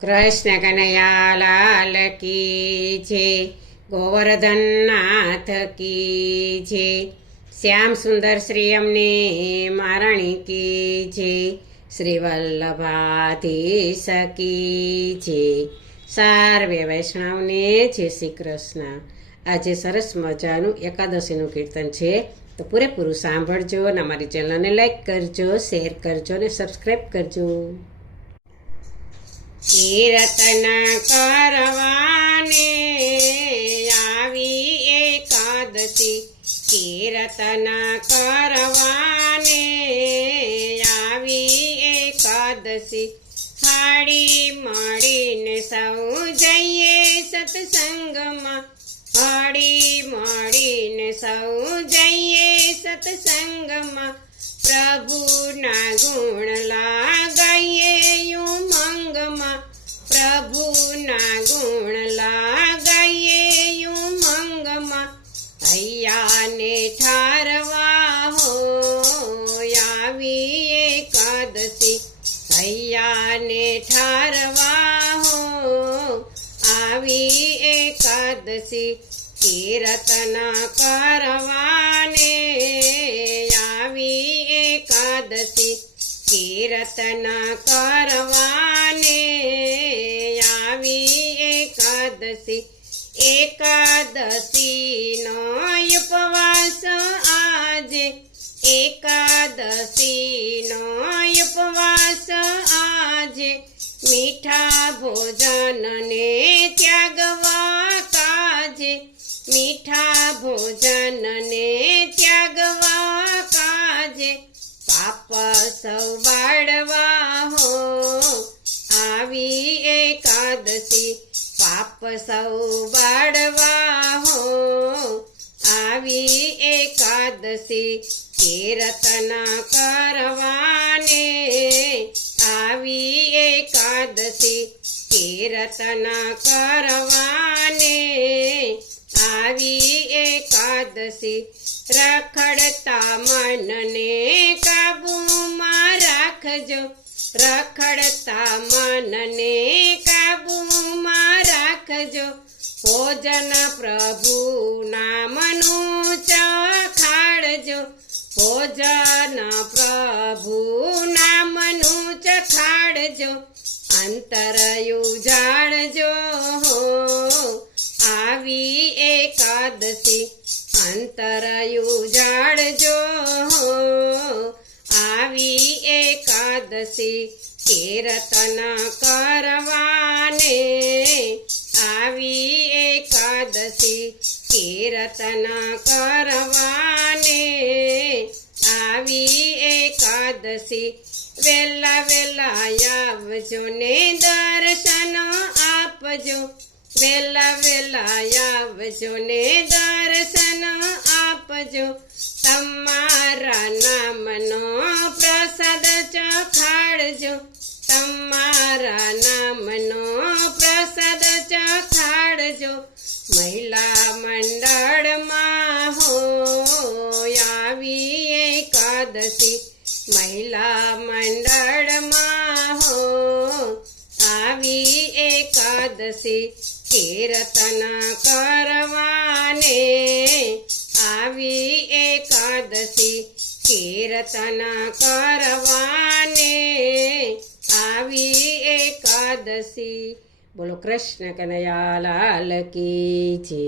કૃષ્ણ કનૈયા લાલ કી છે, ગોવર્ધન નાથ કી છે, શ્યામ સુંદર શ્રી અમને મારણી કી છે, શ્રી વલ્લભાધીશ કી છે, સાર્વે વૈષ્ણવને જય શ્રી કૃષ્ણ। આજે સરસ મજાનું એકાદશીનું કીર્તન છે, તો પૂરેપૂરું સાંભળજો અને અમારી ચેનલને લાઈક કરજો, શેર કરજો અને સબસ્ક્રાઈબ કરજો। કીર્તન કરવાને આવી એકાદશી, કીર્તન કરવાને આવી એકાદશી, હાડી મળીને સૌ જઈએ સત્સંગમાં, હાડી મળીને સૌ જઈએ સત્સંગમાં, પ્રભુના ગુણ લાગાઈએ ઉમંગમાં, પ્રભુના ગુણ લાગાઈએ ઉમંગમાં, હૈયાને ઠારવા હો આવી એકાદશી, હૈયાને ઠારવા હો આવી એકાદશી, કીર્તન કરવાને આવી એકાદશી, કીર્તન કરવાને આવી એકાદશી, એકાદશીનો ઉપવાસ આજે, એકાદશીનો ઉપવાસ આજે, મીઠા ભોજનને ત્યાગવા કાજે, મીઠા ભોજનને ત્યાગવા કાજે, પાપ સૌ બાળવા હો આવી એકાદશી, પાપ સૌ બાળવા હો આવી એકાદશી, કીર્તન કરવાને આવી એકાદશી, કીર્તન કરવાને આવી એકાદશી, રખડતા મનને કાબૂમાં રાખજો, રખડતા મનને કાબૂમાં રાખજો, ભોજન પ્રભુ નામનું ચખાડજો, ભોજન પ્રભુ નામનું ચખાડજો, અંતર ઉજાડજો આવી એકાદશી, અંતર ઉજાડજો આવી એકાદશી, કીર્તન કરવાને આવી એકાદશી, કીર્તન કરવાને આવી એકાદશી, વેલા વેલા આવજો ને દર્શન આપજો, વેલા વેલા આવજો ને દર્શન આપજો, તમારા નામનો પ્રસાદ ચખાડજો, તમારા નામનો પ્રસાદ ચખાડજો, મહિલા મંડળમાં હો આવી એકાદશી, મહિલા મંડળમાં હો આવી એકાદશી, કીર્તન કરવાને આવી એકાદશી, કીર્તન કરવાને આવી એકાદશી। બોલો કૃષ્ણ કનૈયા લાલ કી જય।